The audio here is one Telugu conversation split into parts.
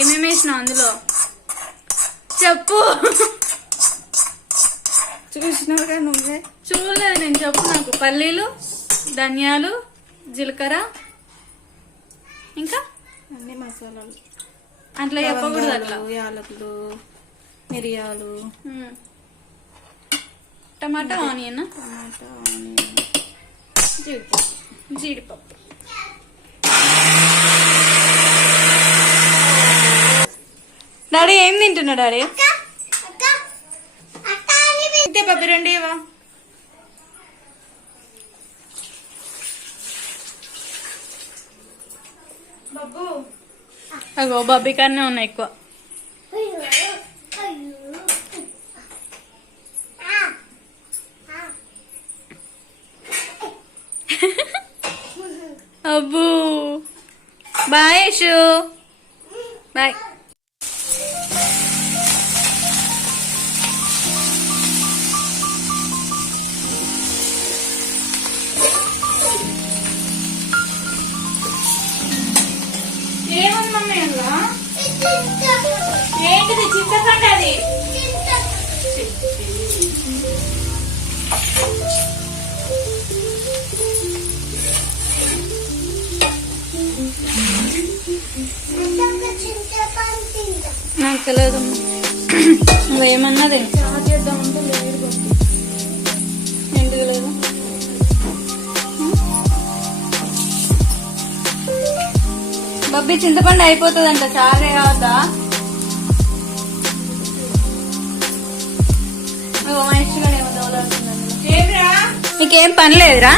ఏమేమి వేసినావు అందులో చెప్పు. చూసినావుగా నువ్వే. చూడలేదు నేను, చెప్పు నాకు. పల్లీలు, ధనియాలు, జీలకర్ర, ఇంకా అన్ని మసాలాలు. అట్లా చెప్పకూడదు. అట్లా యాలకులు, మిరియాలు, టమాటా, ఆనియన్, జీడిపప్పు. డాడీ ఏం తింటున్నా డాడీ? ఇంతే పప్పి రెండు ఇవా. అగో బబ్బీ కన్నా ఉన్నాయి ఎక్కువ. అబ్బు బాయ్ యశు, బాయ్. ఏముంది మమ్మీ అలా? ఏంటిది? చింతపండు. అది నాకు తెలియదు. నువ్వేమన్నది? చార్జ్ చేద్దామంటే లేదు. ఎందుకు లేదు? బబ్బీ చింతపండు అయిపోతుందంట, చారే కావద్దా? నీకేం పని లేదురా?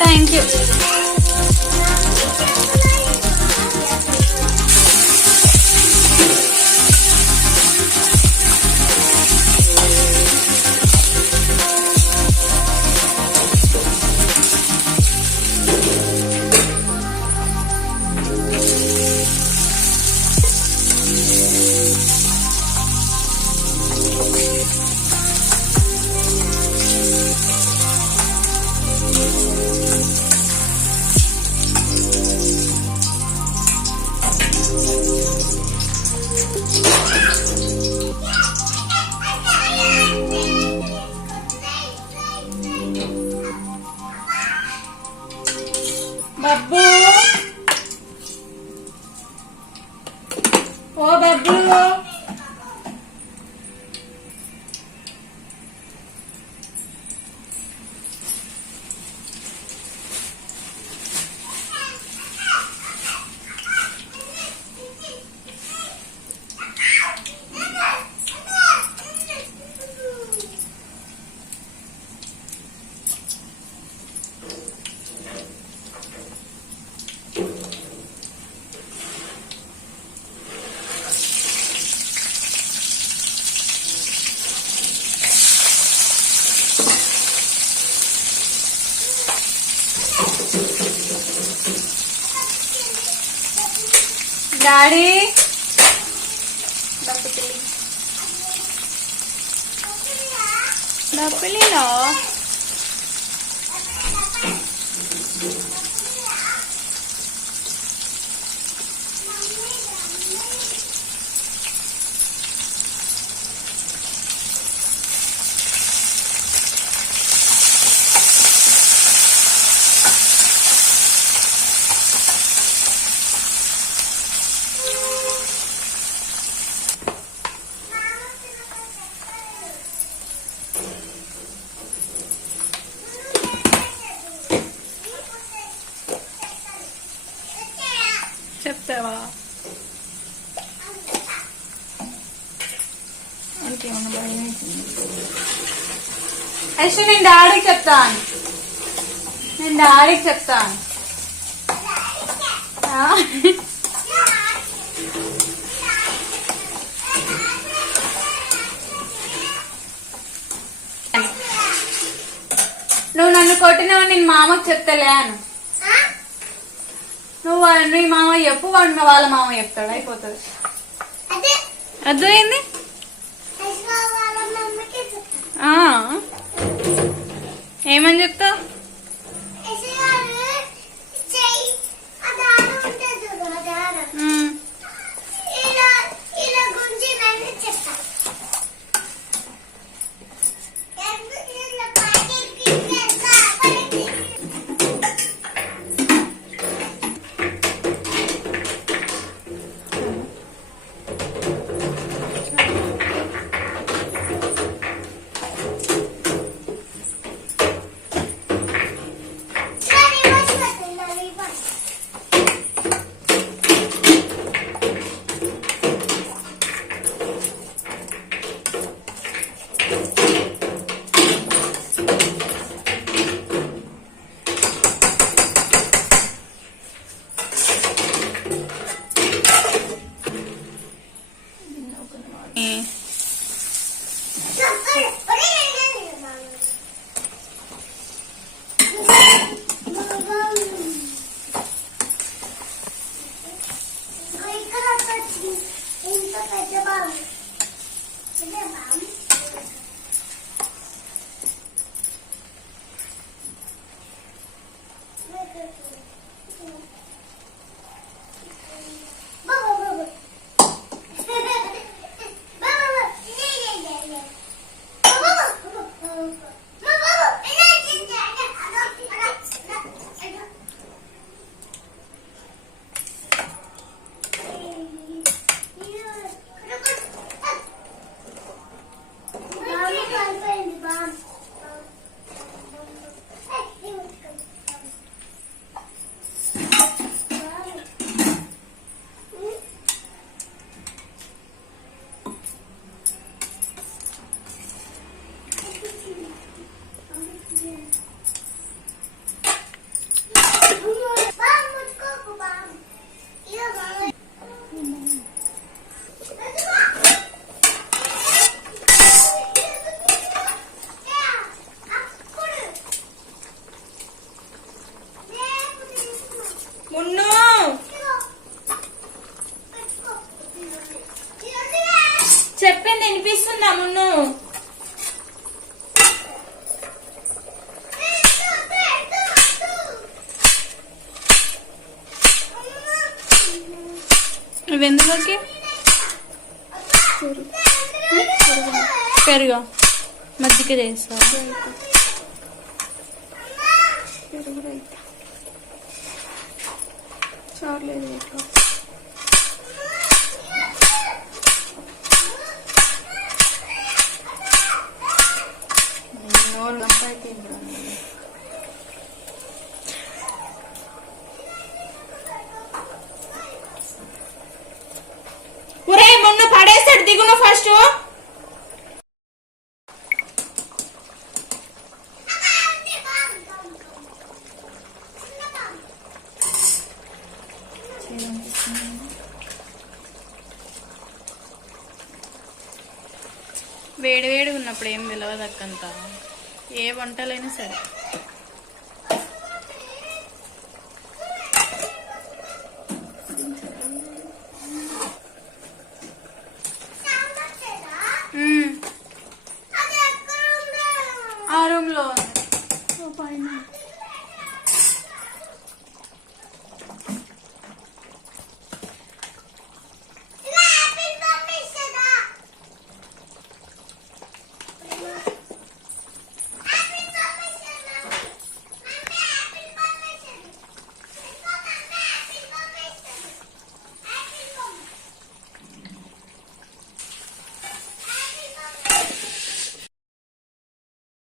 Thank you. బబ్బు, ఓ బబ్బు, డాడీ డబ్బులిలో చెప్తావా ఇంకేమన్నా భయం అవుతుంది. అయితే నేను డాడీకి చెప్తాను. ఆ? నువ్వు నన్ను కొట్టినావు, నేను మామకు చెప్తలే అను. నువ్వు నీ మామ చెప్పు, వాడు వాళ్ళ మామ చెప్తాడు, అయిపోతుంది. అర్థమైంది? ఏమని చెప్తావు? చెప్పింది వినిపిస్తుందా మున్ను? ఇవి ఎందులోకి? పెరుగు మజ్జిగ చేస్తా. చాలేదు ఒరే మొన్న పడేస్తాడు, దిగును ఫస్ట్. వేడి వేడిగా ఉన్నప్పుడు ఏం తెలియదు అక్కంత, ఏ వంటలైనా సరే. రూమ్ లో ఓ పైన